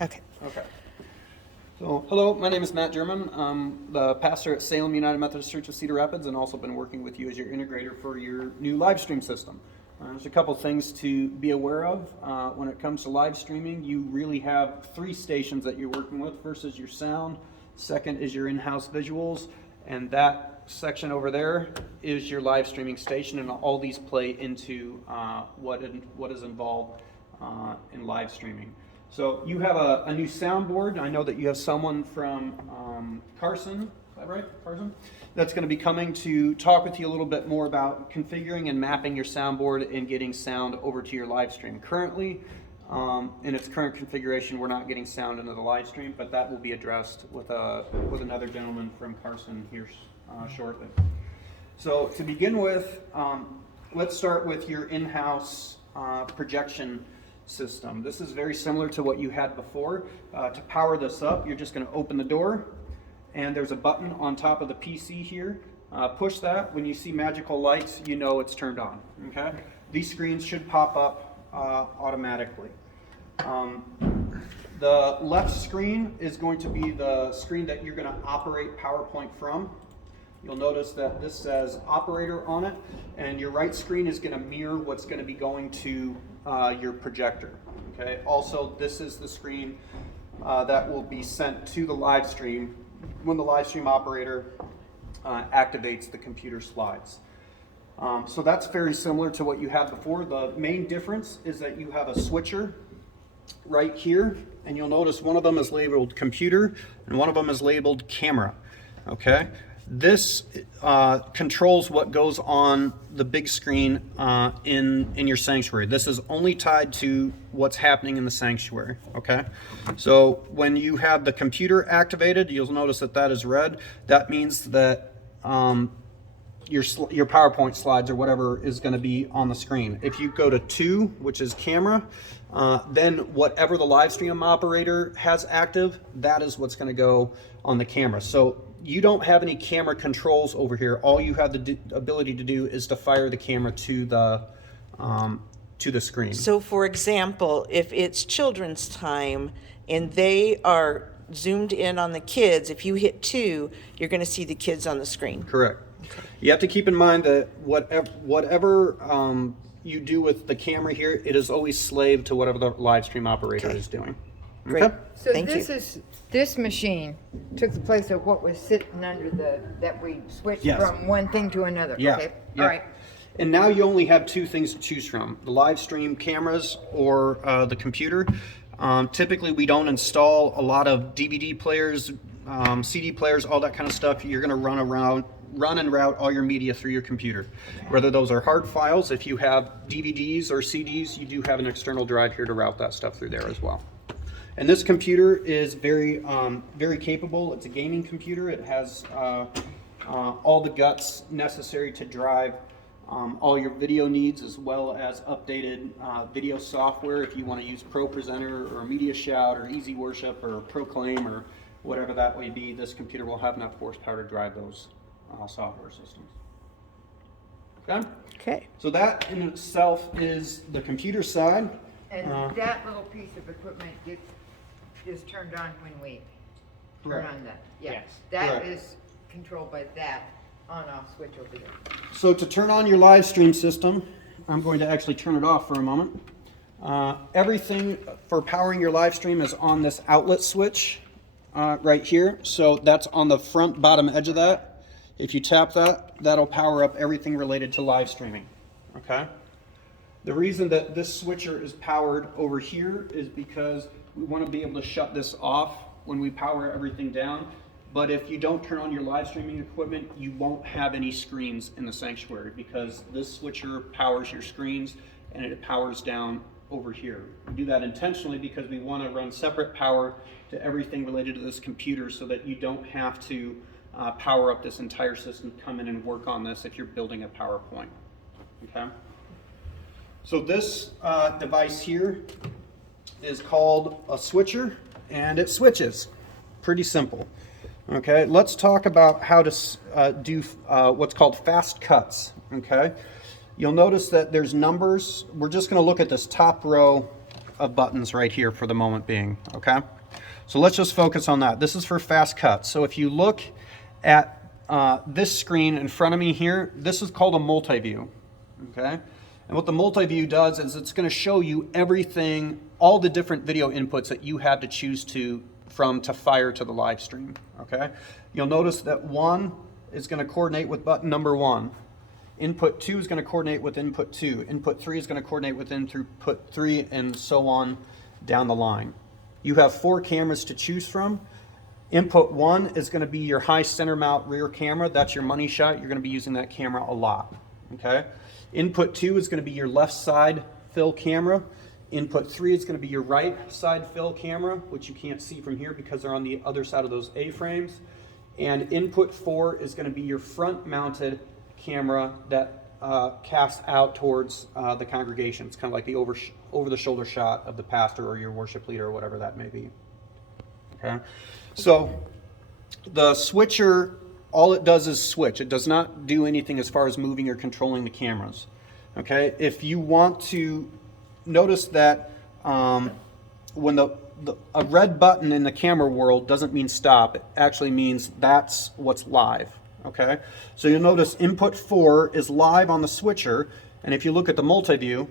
Okay. Okay. So, hello, my name is Matt German. I'm the pastor at Salem United Methodist Church of Cedar Rapids and also been working with you as your integrator for your new live stream system. There's a couple things to be aware of when it comes to live streaming. You really have 3 stations that you're working with. First is your sound, second is your in-house visuals, and that section over there is your live streaming station, and all these play into what is involved in live streaming. So you have a new soundboard. I know that you have someone from Carson, is that right, Carson? That's going to be coming to talk with you a little bit more about configuring and mapping your soundboard and getting sound over to your live stream. Currently, in its current configuration, we're not getting sound into the live stream, but that will be addressed with another gentleman from Carson here shortly. So to begin with, let's start with your in-house projection system. This is very similar to what you had before. To power this up, you're just going to open the door, and there's a button on top of the PC here. Push that. When you see magical lights, you know it's turned on. Okay? These screens should pop up automatically. The left screen is going to be the screen that you're going to operate PowerPoint from. You'll notice that this says operator on it, and your right screen is going to mirror what's going to be going to your projector. Okay. Also, this is the screen that will be sent to the live stream when the live stream operator activates the computer slides. So that's very similar to what you had before. The main difference is that you have a switcher right here, and you'll notice one of them is labeled computer and one of them is labeled camera. Okay. This controls what goes on the big screen in your sanctuary. This is only tied to what's happening in the sanctuary, okay? So when you have the computer activated, you'll notice that that is red. That means that your PowerPoint slides or whatever is going to be on the screen. If you go to 2, which is camera, then whatever the live stream operator has active, that is what's going to go on the camera. So you don't have any camera controls over here. All you have the ability to do is to fire the camera to the screen. So for example, if it's children's time and they are zoomed in on the kids, if you hit 2, you're going to see the kids on the screen. Correct. You have to keep in mind that whatever you do with the camera here, it is always slave to whatever the live stream operator is doing. Great. Okay? So Thank this machine took the place of what was sitting under that we switched Yes. from one thing to another. Yeah. Okay. Yeah. All right. And now you only have 2 things to choose from: the live stream cameras or the computer. Typically, we don't install a lot of DVD players, CD players, all that kind of stuff. You're going to run and route all your media through your computer. Whether those are hard files, if you have DVDs or CDs, you do have an external drive here to route that stuff through there as well. And this computer is very capable. It's a gaming computer. It has all the guts necessary to drive all your video needs, as well as updated video software. If you want to use Pro Presenter or Media Shout or Easy Worship or Proclaim or whatever that may be, this computer will have enough horsepower to drive those software systems. Okay? Okay. So that in itself is the computer side. And that little piece of equipment is turned on when we turn Correct. on that. Yeah. Yes. That Correct. is controlled by that on-off switch over there. So to turn on your live stream system, I'm going to actually turn it off for a moment. Everything for powering your live stream is on this outlet switch right here. So that's on the front bottom edge of that. If you tap that, that'll power up everything related to live streaming. Okay? The reason that this switcher is powered over here is because we want to be able to shut this off when we power everything down. But if you don't turn on your live streaming equipment, you won't have any screens in the sanctuary, because this switcher powers your screens and it powers down over here. We do that intentionally because we want to run separate power to everything related to this computer, so that you don't have to power up this entire system to come in and work on this if you're building a PowerPoint. Okay? So this device here is called a switcher, and it switches. Pretty simple. Okay, let's talk about how to do what's called fast cuts. Okay, you'll notice that there's numbers. We're just going to look at this top row of buttons right here for the moment being, okay? So let's just focus on that. This is for fast cuts. So if you look at this screen in front of me here, this is called a multi-view, okay? And what the multi-view does is it's going to show you everything, all the different video inputs that you had to choose from to fire to the live stream, okay? You'll notice that 1 is going to coordinate with button number 1. Input 2 is going to coordinate with input 2. Input 3 is going to coordinate with input 3, and so on down the line. You have 4 cameras to choose from. Input 1 is going to be your high center mount rear camera. That's your money shot. You're going to be using that camera a lot, okay? Input 2 is going to be your left side fill camera. Input 3 is going to be your right side fill camera, which you can't see from here because they're on the other side of those A-frames. And input 4 is going to be your front mounted camera that casts out towards the congregation. It's kind of like the over the shoulder shot of the pastor or your worship leader or whatever that may be. Okay, so the switcher, all it does is switch. It does not do anything as far as moving or controlling the cameras. Okay, if you want to notice that when a red button in the camera world doesn't mean stop, it actually means that's what's live. Okay, so you'll notice input 4 is live on the switcher, and if you look at the multi-view,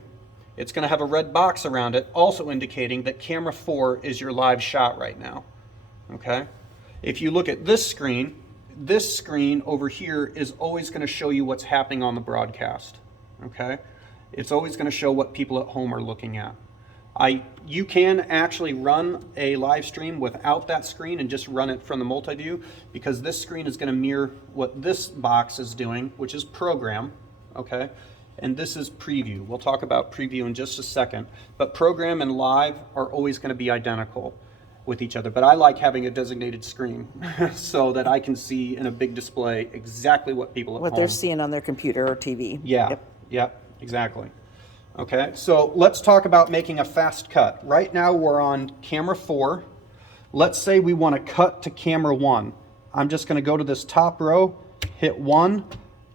it's going to have a red box around it, also indicating that camera 4 is your live shot right now. Okay, if you look at this screen over here is always going to show you what's happening on the broadcast. Okay, it's always going to show what people at home are looking at. You can actually run a live stream without that screen and just run it from the multi-view, because this screen is going to mirror what this box is doing, which is program, okay? And this is preview. We'll talk about preview in just a second. But program and live are always going to be identical with each other. But I like having a designated screen so that I can see in a big display exactly what people at home. What they're seeing on their computer or TV. Yeah, yep, exactly. Okay, so let's talk about making a fast cut. Right now we're on camera 4. Let's say we want to cut to camera 1. I'm just going to go to this top row, hit 1.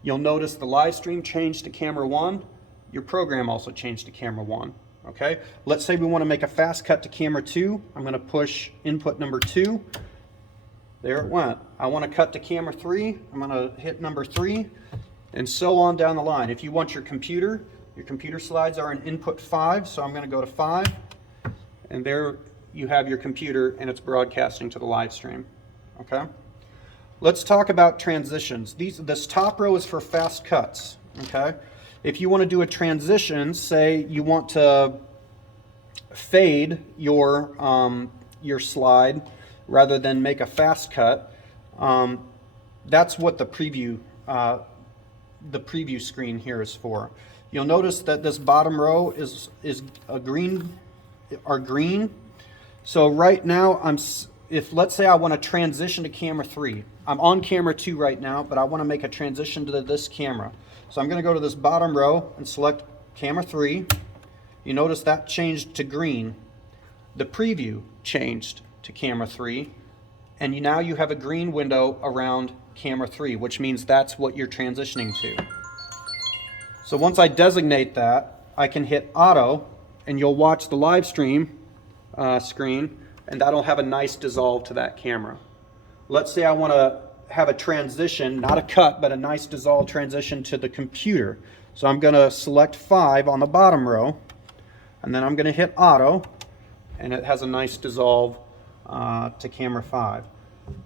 You'll notice the live stream changed to camera 1. Your program also changed to camera 1. Okay, let's say we want to make a fast cut to camera 2. I'm going to push input number 2. There it went. I want to cut to camera 3. I'm going to hit number 3, and so on down the line. If you want your computer slides are in input 5, so I'm going to go to 5, and there you have your computer, and it's broadcasting to the live stream. Okay, let's talk about transitions. This top row is for fast cuts. Okay, if you want to do a transition, say you want to fade your slide rather than make a fast cut, that's what the preview screen here is for. You'll notice that this bottom row is green. So right now, if let's say I want to transition to camera 3. I'm on camera 2 right now, but I want to make a transition to this camera. So I'm going to go to this bottom row and select camera 3. You notice that changed to green. The preview changed to camera 3, and now you have a green window around camera 3, which means that's what you're transitioning to. So once I designate that, I can hit auto, and you'll watch the live stream screen, and that'll have a nice dissolve to that camera. Let's say I want to have a transition, not a cut, but a nice dissolve transition to the computer. So I'm going to select 5 on the bottom row, and then I'm going to hit auto, and it has a nice dissolve to camera 5.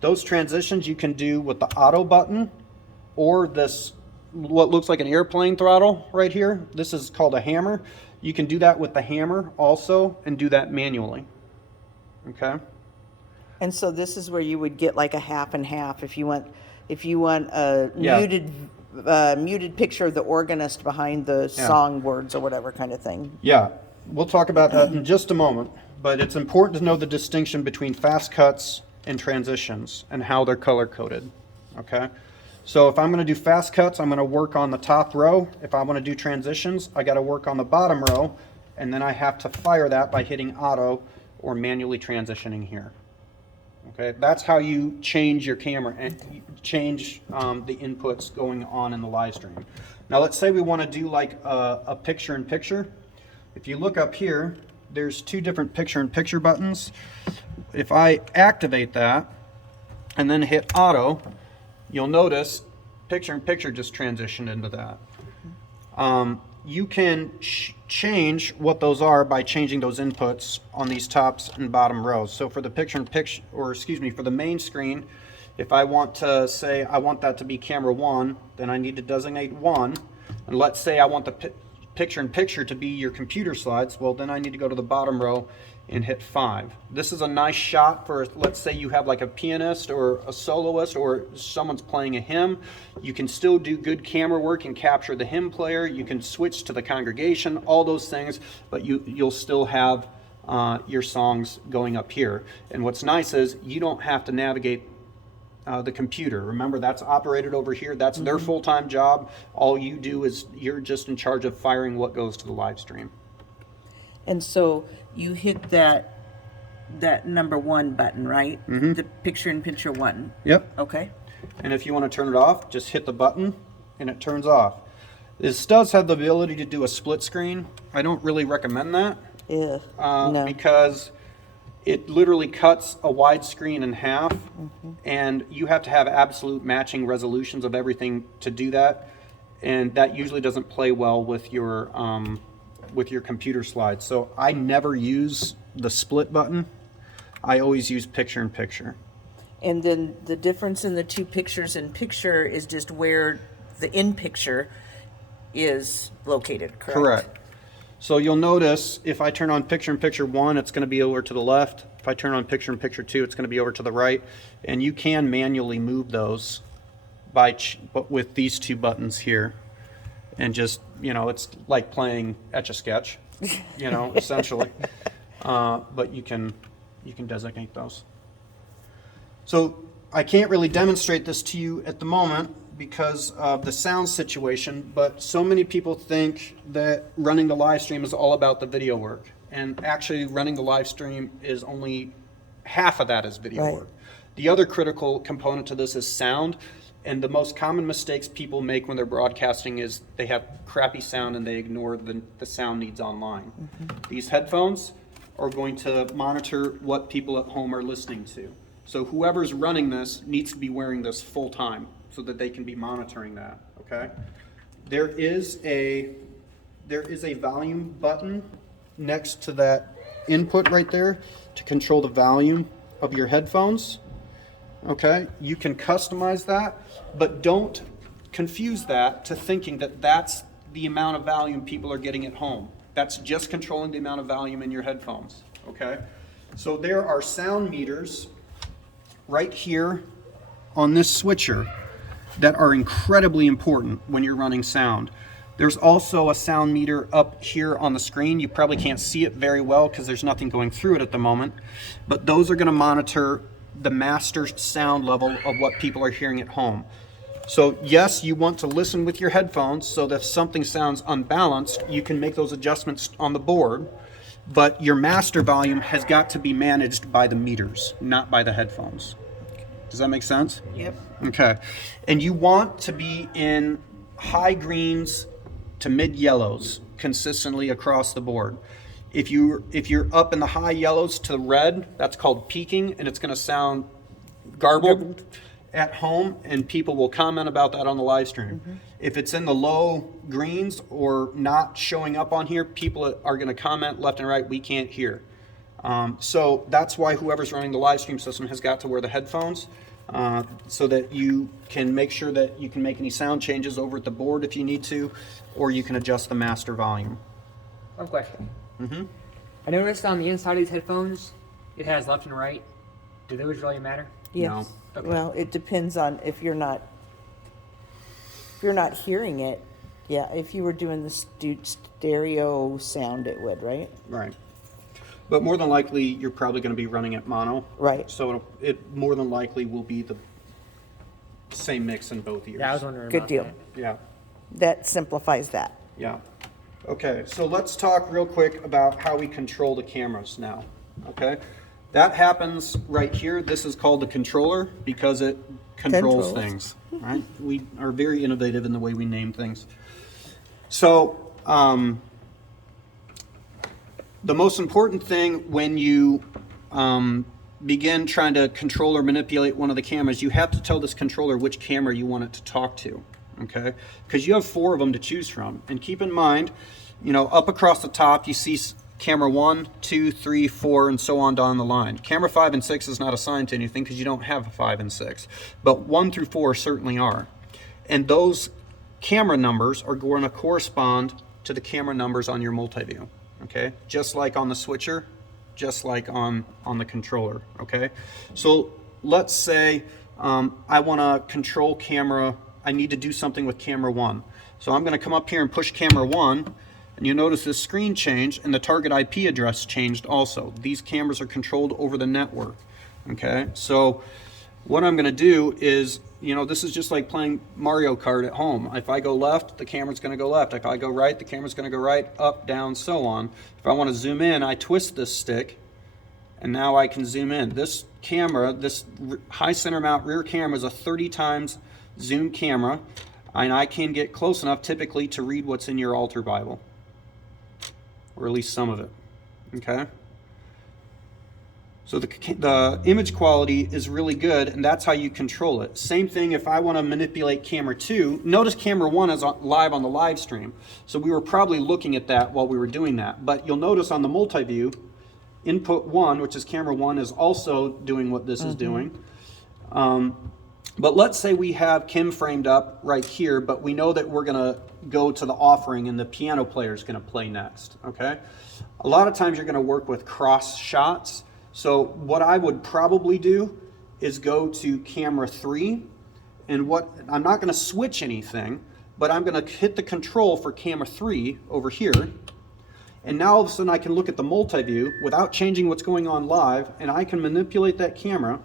Those transitions you can do with the auto button, or this what looks like an airplane throttle right here. This is called a hammer. You can do that with the hammer also, and do that manually. Okay. And so this is where you would get like a half and half if you want a muted picture of the organist behind the song words or whatever kind of thing. Yeah, we'll talk about that in just a moment. But it's important to know the distinction between fast cuts and transitions and how they're color coded. Okay. So if I'm going to do fast cuts, I'm going to work on the top row. If I want to do transitions, I got to work on the bottom row, and then I have to fire that by hitting auto or manually transitioning here. Okay, that's how you change your camera and change the inputs going on in the live stream. Now let's say we want to do like a picture-in-picture. If you look up here, there's two different picture-in-picture buttons. If I activate that and then hit auto, you'll notice picture-in-picture just transitioned into that. You can change what those are by changing those inputs on these tops and bottom rows. So for the picture-in-picture, or excuse me, for the main screen, if I want to say I want that to be camera 1, then I need to designate 1. And let's say I want the picture-in-picture to be your computer slides, well then I need to go to the bottom row and hit 5. This is a nice shot for, let's say you have like a pianist or a soloist or someone's playing a hymn. You can still do good camera work and capture the hymn player. You can switch to the congregation, all those things, but you'll still have your songs going up here. And what's nice is you don't have to navigate the computer. Remember, that's operated over here. That's their full-time job. All you do is you're just in charge of firing what goes to the live stream. And so you hit that number 1 button, right? The picture-in-picture 1. Yep. Okay. And if you want to turn it off, just hit the button and it turns off. This does have the ability to do a split screen. I don't really recommend that No. because it literally cuts a wide screen in half, and you have to have absolute matching resolutions of everything to do that, and that usually doesn't play well with your computer slides. So I never use the split button. I always use picture-in-picture. And then the difference in the two pictures-in-picture is just where the in-picture is located, correct? Correct. So you'll notice if I turn on picture-in-picture 1, it's going to be over to the left. If I turn on picture-in-picture 2, it's going to be over to the right. And you can manually move those with these two buttons here. And just, it's like playing Etch-a-Sketch, essentially. But you can designate those. So I can't really demonstrate this to you at the moment because of the sound situation, but so many people think that running the live stream is all about the video work. And actually running the live stream is only half of that is video work. The other critical component to this is sound. And the most common mistakes people make when they're broadcasting is they have crappy sound and they ignore the sound needs online. These headphones are going to monitor what people at home are listening to. So whoever's running this needs to be wearing this full time so that they can be monitoring that, okay? There is a volume button next to that input right there to control the volume of your headphones. Okay, you can customize that, but don't confuse that to thinking that that's the amount of volume people are getting at home. That's just controlling the amount of volume in your headphones, okay? So there are sound meters right here on this switcher that are incredibly important when you're running sound. There's also a sound meter up here on the screen. You probably can't see it very well because there's nothing going through it at the moment, but those are going to monitor the master sound level of what people are hearing at home. So yes, you want to listen with your headphones so that if something sounds unbalanced, you can make those adjustments on the board, but your master volume has got to be managed by the meters, not by the headphones. Does that make sense? Yep. Okay. And you want to be in high greens to mid yellows consistently across the board. If you're up in the high yellows to the red, that's called peaking, and it's going to sound garbled at home, and people will comment about that on the live stream. If it's in the low greens or not showing up on here, people are going to comment left and right, we can't hear. So that's why whoever's running the live stream system has got to wear the headphones so that you can make sure that you can make any sound changes over at the board if you need to, or you can adjust the master volume. One question. I noticed on the inside of these headphones, it has left and right. Do those really matter? Yes. No. Okay. Well, it depends on if you're not hearing it. Yeah, if you were doing the stereo sound, it would, right? Right. But more than likely, you're probably going to be running it mono. Right. So it more than likely will be the same mix in both ears. Yeah, I was wondering Good about deal. that. Yeah. That simplifies that. Yeah. Okay, so let's talk real quick about how we control the cameras now. Okay? That happens right here. This is called the controller because it controls things, right? We are very innovative in the way we name things. So, the most important thing when you begin trying to control or manipulate one of the cameras, you have to tell this controller which camera you want it to talk to, okay? Because you have 4 of them to choose from. And keep in mind, you know, up across the top, you see camera 1, 2, 3, 4, and so on down the line. Camera 5 and 6 is not assigned to anything because you don't have a 5 and 6. But 1 through 4 certainly are. And those camera numbers are going to correspond to the camera numbers on your multi-view, okay? Just like on the switcher, just like on the controller, okay? So let's say I want to control camera, I need to do something with camera 1. So I'm going to come up here and push camera 1, and you notice this screen changed and the target IP address changed also. These cameras are controlled over the network, okay? So what I'm going to do is, you know, this is just like playing Mario Kart at home. If I go left, the camera's going to go left. If I go right, the camera's going to go right, up, down, so on. If I want to zoom in, I twist this stick, and now I can zoom in. This camera, this high center mount rear camera is a 30 times zoom camera, and I can get close enough typically to read what's in your altar Bible, or at least some of it, okay? So the image quality is really good, and that's how you control it. Same thing if I want to manipulate camera 2. Notice camera 1 is live on the live stream. So we were probably looking at that while we were doing that. But you'll notice on the multi-view, input 1, which is camera 1, is also doing what this is doing. But let's say we have Kim framed up right here, but we know that we're going to go to the offering and the piano player is going to play next, okay? A lot of times you're going to work with cross shots. So what I would probably do is go to camera 3, and I'm not going to switch anything, but I'm going to hit the control for camera 3 over here, and now all of a sudden I can look at the multi-view without changing what's going on live, and I can manipulate that camera,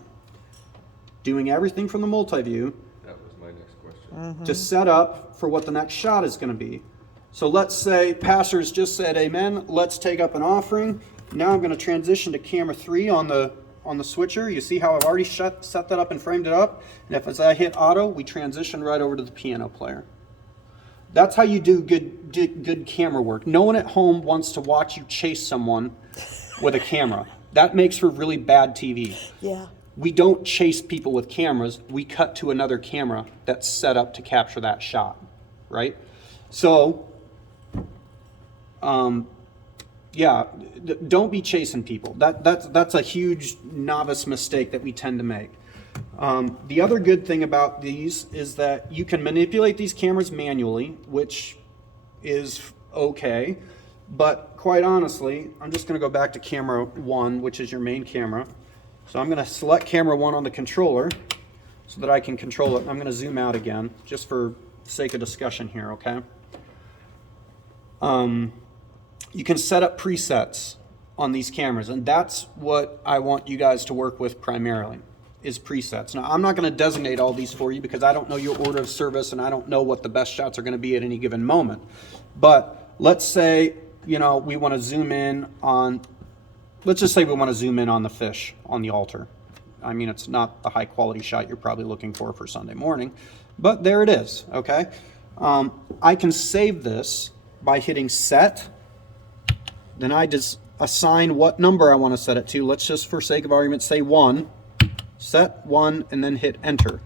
doing everything from the multi-view. That was my next question. To set up for what the next shot is going to be. So let's say pastors just said amen, let's take up an offering. Now I'm going to transition to camera 3 on the switcher. You see how I've already set that up and framed it up? And as I hit auto, we transition right over to the piano player. That's how you do good camera work. No one at home wants to watch you chase someone with a camera. That makes for really bad TV. Yeah. We don't chase people with cameras. We cut to another camera that's set up to capture that shot, right? So, yeah, don't be chasing people. That's a huge novice mistake that we tend to make. The other good thing about these is that you can manipulate these cameras manually, which is okay. But quite honestly, I'm just going to go back to camera 1, which is your main camera. So I'm going to select camera 1 on the controller so that I can control it. I'm going to zoom out again, just for sake of discussion here, okay? You can set up presets on these cameras, and that's what I want you guys to work with primarily, is presets. Now, I'm not going to designate all these for you because I don't know your order of service and I don't know what the best shots are going to be at any given moment. But let's say, you know, we want to zoom in on, let's just say we want to zoom in on the fish on the altar. I mean, it's not the high quality shot you're probably looking for Sunday morning, but there it is, okay? I can save this by hitting set. Then I just assign what number I want to set it to. Let's just, for sake of argument, say 1. Set 1 and then hit enter.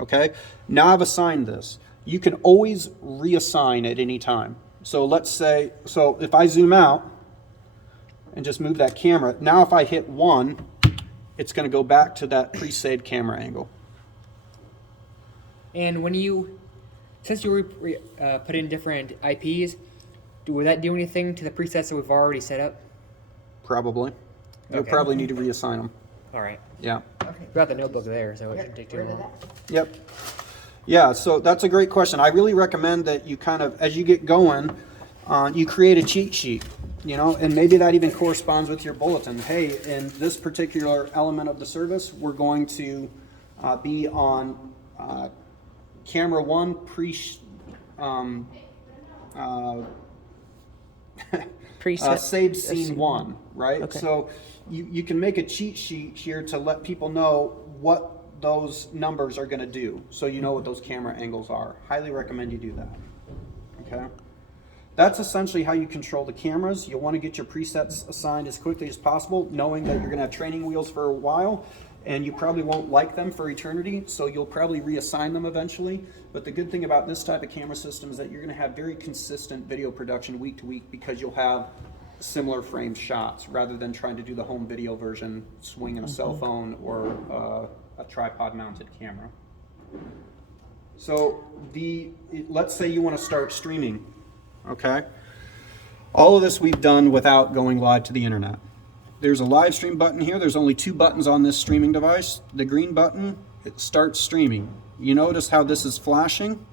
Okay? Now I've assigned this. You can always reassign at any time. So let's say, so if I zoom out and just move that camera, now if I hit 1, it's going to go back to that pre-saved camera angle. And when since you put in different IPs, would that do anything to the presets that we've already set up? Probably. You'll probably need to reassign them. All right. Yeah. Okay. We got the notebook there, so it shouldn't take too Rid of long. that. Yep. Yeah, so that's a great question. I really recommend that you kind of, as you get going, you create a cheat sheet, you know, and maybe that even corresponds with your bulletin. Hey, in this particular element of the service, we're going to be on camera 1 Preset. save scene 1, right? Okay. So you can make a cheat sheet here to let people know what those numbers are going to do, so you know what those camera angles are. Highly recommend you do that. Okay. that's essentially how you control the cameras. You'll want to get your presets assigned as quickly as possible, knowing that you're going to have training wheels for a while, and you probably won't like them for eternity, so you'll probably reassign them eventually. But the good thing about this type of camera system is that you're going to have very consistent video production week to week, because you'll have similar frame shots rather than trying to do the home video version swinging a cell phone or a tripod mounted camera. So let's say you want to start streaming, okay? All of this we've done without going live to the internet. There's a live stream button here. There's only 2 buttons on this streaming device. The green button, it starts streaming. You notice how this is flashing?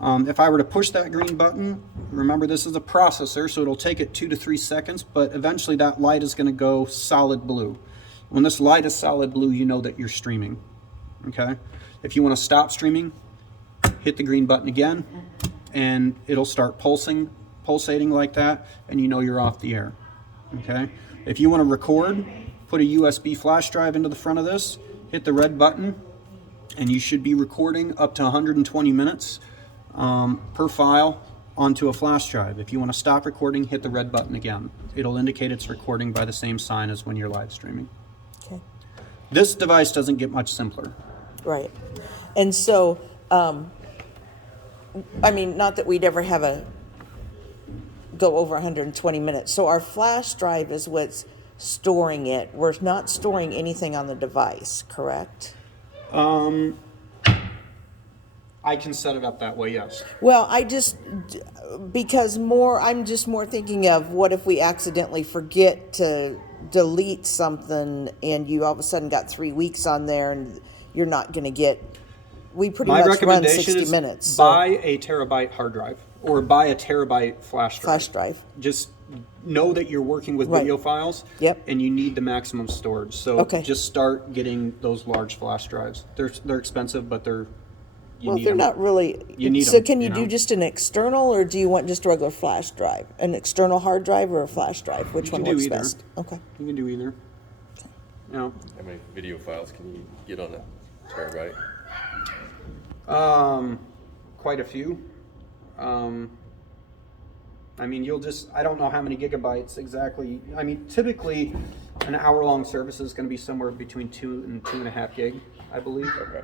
If I were to push that green button, remember this is a processor, so it'll take it 2 to 3 seconds, but eventually that light is going to go solid blue. When this light is solid blue, you know that you're streaming, okay? If you want to stop streaming, hit the green button again, and it'll start pulsating like that, and you know you're off the air, okay? If you want to record, put a USB flash drive into the front of this, hit the red button, and you should be recording up to 120 minutes per file onto a flash drive. If you want to stop recording, hit the red button again. It'll indicate it's recording by the same sign as when you're live streaming. Okay. This device doesn't get much simpler. Right. And so, I mean, not that we'd ever have go over 120 minutes. So our flash drive is what's storing it. We're not storing anything on the device, correct? I can set it up that way, yes. Well, I'm just more thinking of what if we accidentally forget to delete something and you all of a sudden got 3 weeks on there and you're not going to get, we pretty My much run recommendation 60 is minutes. So buy a terabyte hard drive or buy a terabyte flash drive. flash drive. Just know that you're working with Right. video files, Yep. and you need the maximum storage. So Okay. just start getting those large flash drives. They're expensive, but you Well, need they're them. not really. You need so them, can you you do know? just an external, or do you want just a regular flash drive? An external hard drive or a flash drive? Which You one can do works either. best? Okay. You can do either. You know, How many video files can you get on a terabyte? quite a few. I mean, I don't know how many gigabytes exactly. I mean, typically an hour-long service is going to be somewhere between 2 and 2.5 gig, I believe. Okay.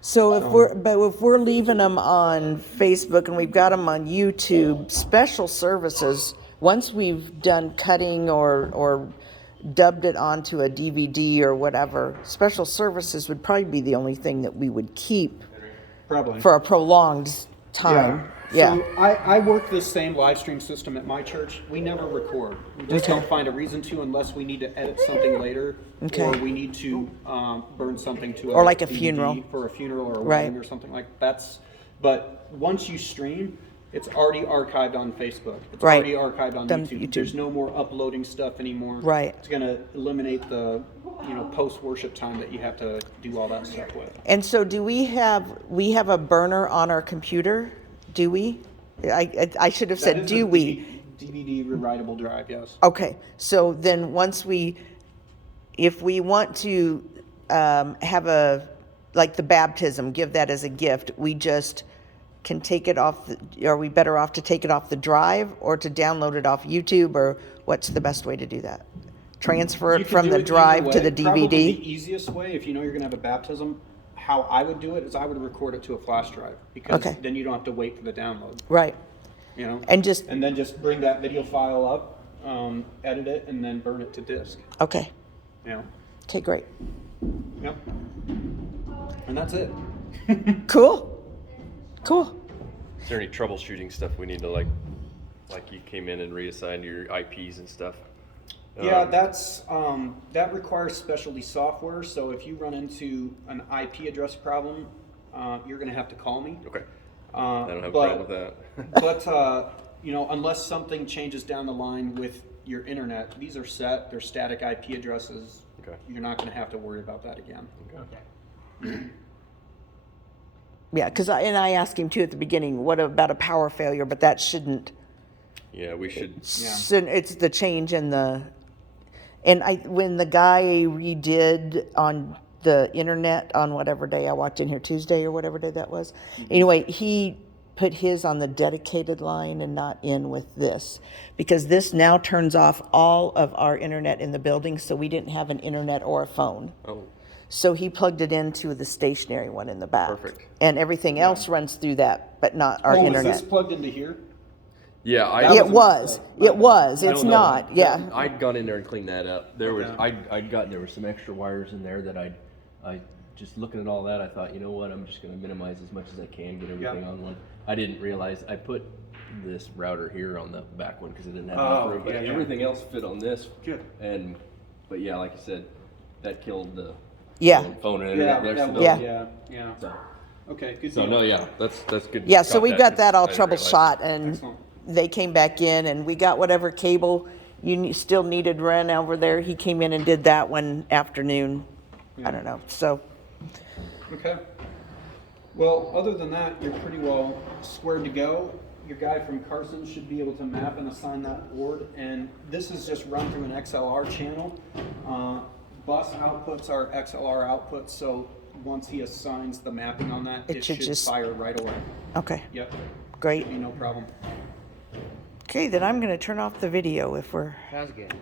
So if we're leaving them on Facebook and we've got them on YouTube, special services, once we've done cutting or dubbed it onto a DVD or whatever, special services would probably be the only thing that we would keep Probably. for a prolonged time. Yeah. So I work this same live stream system at my church. We never record. We just Okay. don't find a reason to unless we need to edit something later, Okay. or we need to burn something to Or like a DVD funeral. for a funeral or a Right. wedding or something like that. But once you stream, it's already archived on Facebook. It's Right. already archived on Done YouTube. YouTube. There's no more uploading stuff anymore. Right. It's going to eliminate the post worship time that you have to do all that stuff with. And so do we have a burner on our computer? Do we? I should have That said, is do a we? DVD rewritable drive, yes. Okay, so then if we want to have like the baptism, give that as a gift, we just can take it off, are we better off to take it off the drive or to download it off YouTube, or what's the best way to do that? Transfer You it can from do the it either drive to way. the Probably DVD? the easiest way, if you know you're going to have a baptism, how I would do it is I would record it to a flash drive, because Okay. then you don't have to wait for the download. Right, You know, and just, and then just bring that video file up, edit it, and then burn it to disk. okay, You know, okay, great. yep, and that's it. Cool. Is there any troubleshooting stuff we need to like you came in and reassigned your IPs and stuff? Yeah, that requires specialty software. So if you run into an IP address problem, you're going to have to call me. Okay. I don't have a problem with that. But unless something changes down the line with your internet, these are set. They're static IP addresses. Okay. You're not going to have to worry about that again. Okay. Yeah, because I asked him too at the beginning, what about a power failure, but that shouldn't. Yeah, we should. So it's the change in when the guy redid on the internet on whatever day I walked in here, Tuesday or whatever day that was. Anyway, he put his on the dedicated line and not in with this, because this now turns off all of our internet in the building, so we didn't have an internet or a phone. Oh, So he plugged it into the stationary one in the back. Perfect. And everything else runs through that, but not our Oh, is internet. this plugged into here? yeah, It was, I it's don't know. not, yeah. I'd gone in there and cleaned that up. There was, Okay. I'd gotten, there were some extra wires in there that I just looking at all that, I thought, you know what, I'm just gonna minimize as much as I can, get everything Yeah. on one. I didn't realize, I put this router here on the back one, cause it didn't have Oh, enough room, but yeah, yeah. everything else fit on this. Good. And, but yeah, like I said, that killed the Yeah. phone and Yeah, internet there. that So would- Yeah. yeah. So, Okay, good so deal. no, yeah, that's good. Yeah, so we got that all 'cause I didn't realize. troubleshot, and Excellent. they came back in, and we got whatever cable still needed run over there. He came in and did that one afternoon. I don't know, so, Okay. Well, other than that, you're pretty well squared to go. Your guy from Carson should be able to map and assign that board, and this is just run through an XLR channel. Bus outputs are XLR outputs, so once he assigns the mapping on that, It it should should just- fire right away. okay, Yep, great. should be no problem. Okay, then I'm gonna turn off the video if we're Sounds good.